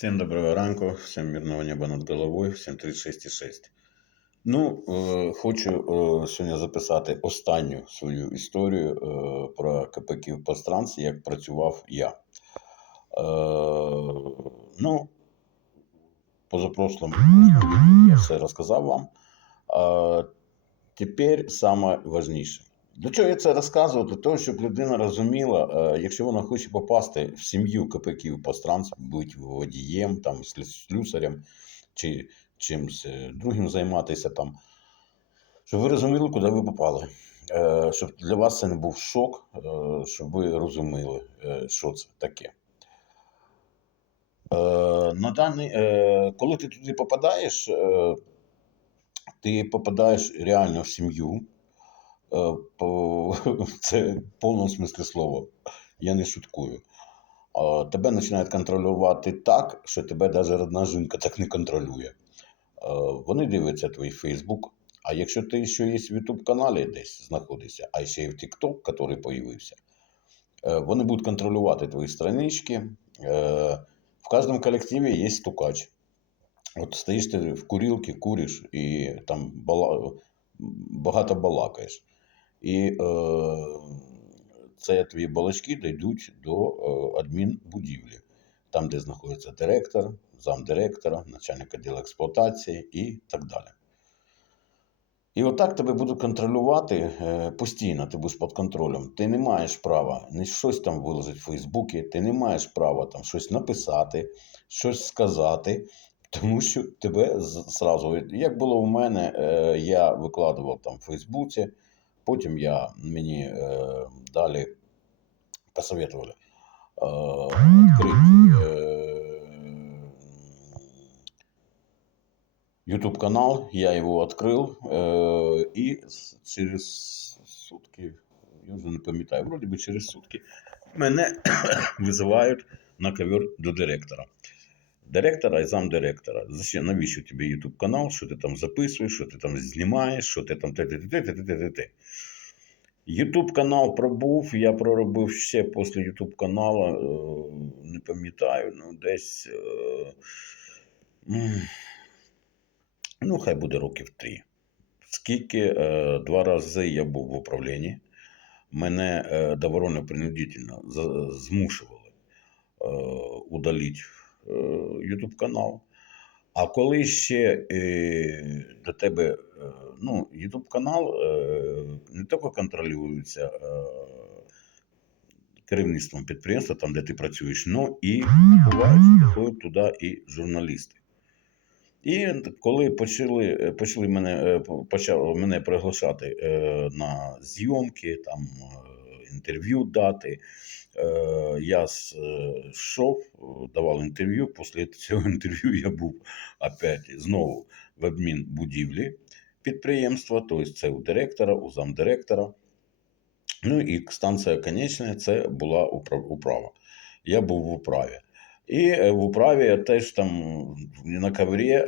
Всім доброго ранку, всім мирного неба над головою, всім 36,6. Ну, е, хочу е, сьогодні записати останню свою історію е, про КПК Постранс, як працював я. Е, ну, позапрошлому я все розказав вам. А тепер саме Для чого я це розказую? Для того, щоб людина розуміла, е, якщо вона хоче попасти в сім'ю КПК Постранс, бути водієм, там, слюсарем чи чимось е, другим займатися там, щоб ви розуміли, куди ви попали. Е, Щоб для вас це не був шок, щоб ви розуміли, що це таке. На даний, коли ти туди попадаєш, ти попадаєш реально в сім'ю. Е, Це в повному смислі слова. Я не шуткую. Тебе починають контролювати так, що тебе навіть родна жінка так не контролює. Е, Вони дивляться твій Фейсбук. А якщо ти ще є в YouTube каналі десь знаходишся, а ще й в TikTok, який появився, е, вони будуть контролювати твої странички. В кожному колективі є стукач. От стоїш ти в курілці, куриш і там багато балакаєш. І е, це твої балачки дійдуть до е, адмінбудівлі, там, де знаходиться директор, замдиректора, начальник відділу експлуатації і так далі. І отак тебе будуть контролювати е, постійно, ти будеш під контролем. Ти не маєш права ні щось там виложити в Фейсбуці, ти не маєш права там щось написати, щось сказати, тому що тебе зразу. Як було у мене, е, я викладував там в Фейсбуці, потім я, мені е, далі посоветували е, відкрити е, YouTube канал, я его открыл, э, и через сутки, я вже не пам'ятаю, вроде би через сутки, мене визивають на ковер до директора. Директора і замдиректора. Зачем, навіщо тобі YouTube канал, що ти там записуєш, що ти там знімаєш, що ти там те-те-те-те-те-те-те. YouTube канал пробув, я проробив ще після YouTube каналу, е, не пам'ятаю, ну десь. е, Ну, хай буде років три. Скільки е, два рази я був в управлінні, мене добровольно принудительно змушували удалити YouTube канал. А коли ще е, до тебе, е, ну, YouTube канал е, не тільки контролюється е, керівництвом підприємства, там, де ти працюєш, ну і приходять туди і журналісти. І коли почали, е, почали мене, е, почав мене приглашати е, на зйомки, там інтерв'ю дати, е, я е, йшов, е, давав інтерв'ю. Після цього інтерв'ю я був опять знову в адмінбудівлі підприємства, тобто це у директора, у замдиректора. Ну і станція конечна це була управа. Я був в управі. І е, в управі теж там на коврі,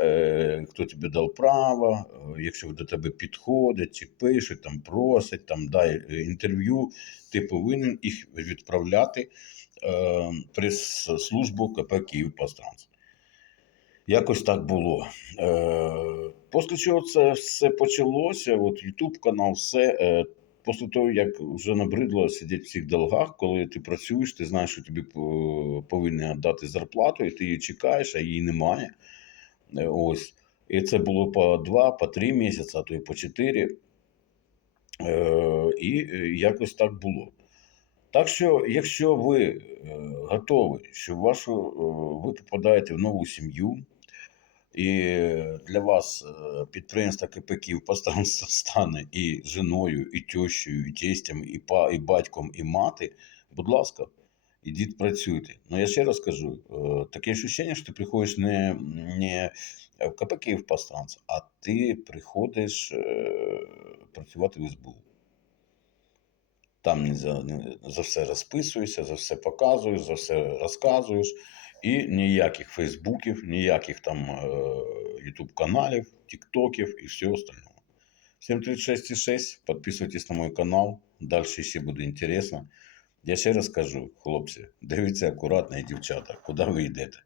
хто тобі дав право, якщо до тебе підходять чи пишуть, там просять, там дай інтерв'ю, ти повинен їх відправляти е, прес-службу КП Київ Постранс. Якось так було. Після чого це все почалося, от YouTube канал, все. Е, після того, як вже набридло сидіти в цих долгах, коли ти працюєш, ти знаєш, що тобі по- повинні дати зарплату, і ти її чекаєш, а її немає. Е, ось. І це було по два, по три місяці, а то і по чотири. Е, і е, якось так було. Так що, якщо ви е, готові, що вашу, е, ви попадаєте в нову сім'ю, і для вас е, підприємство КП Київпостранство стане і женою, і тещою, і тестем, і, па, і батьком, і мати, будь ласка, ідіть працюйте. Ну я ще раз кажу, е, таке відчуття, що ти приходиш не, не в КП Київпостранц, а ти приходиш е, працювати в СБУ. Там за, за все розписуєшся, за все показуєш, за все розказуєш. І ніяких Фейсбуків, ніяких там е, Ютуб каналів, Тіктоків і всього остального. Всім 36,6. Підписуйтесь на мій канал. Далі ще буде інтересно. Я ще раз кажу, хлопці, дивіться акуратно і дівчата, куди ви йдете.